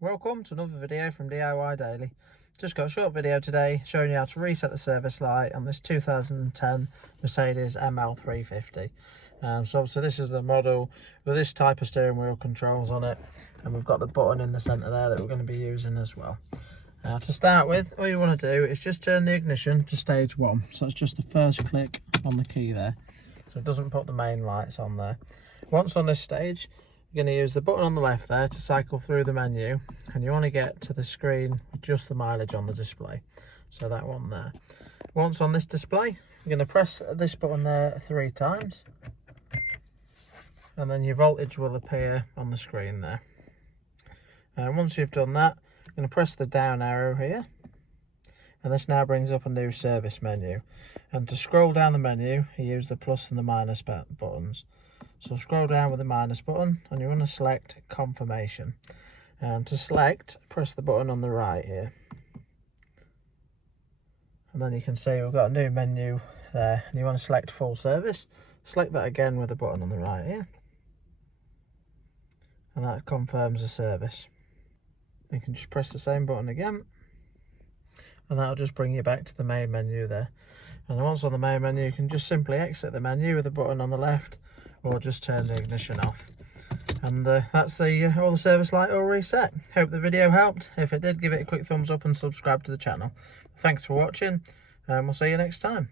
Welcome to another video from DIY Daily. Just got a short video today showing you how to reset the service light on this 2010 Mercedes ML350. So obviously this is the model with this type of steering wheel controls on it, and we've got the button in the centre there that we're going to be using as well. To start with, all you want to do is just turn the ignition to stage 1. So it's just the first click on the key there, so it doesn't put the main lights on there. Once on this stage, you're going to use the button on the left there to cycle through the menu, and you want to get to the screen with just the mileage on the display, so that one there. Once on this display, you're going to press this button there 3 times, and then your voltage will appear on the screen there. And once you've done that, you're going to press the down arrow here, and this now brings up a new service menu. And to scroll down the menu, you use the plus and the minus buttons. So scroll down with the minus button, and you want to select confirmation. And to select, press the button on the right here. And then you can see we've got a new menu there, and you want to select full service. Select that again with the button on the right here. And that confirms the service. You can just press the same button again, and that'll just bring you back to the main menu there. And once on the main menu, you can just simply exit the menu with the button on the left, or just turn the ignition off. And that's all the service light all reset. Hope the video helped. If it did, give it a quick thumbs up and subscribe to the channel. Thanks for watching, and we'll see you next time.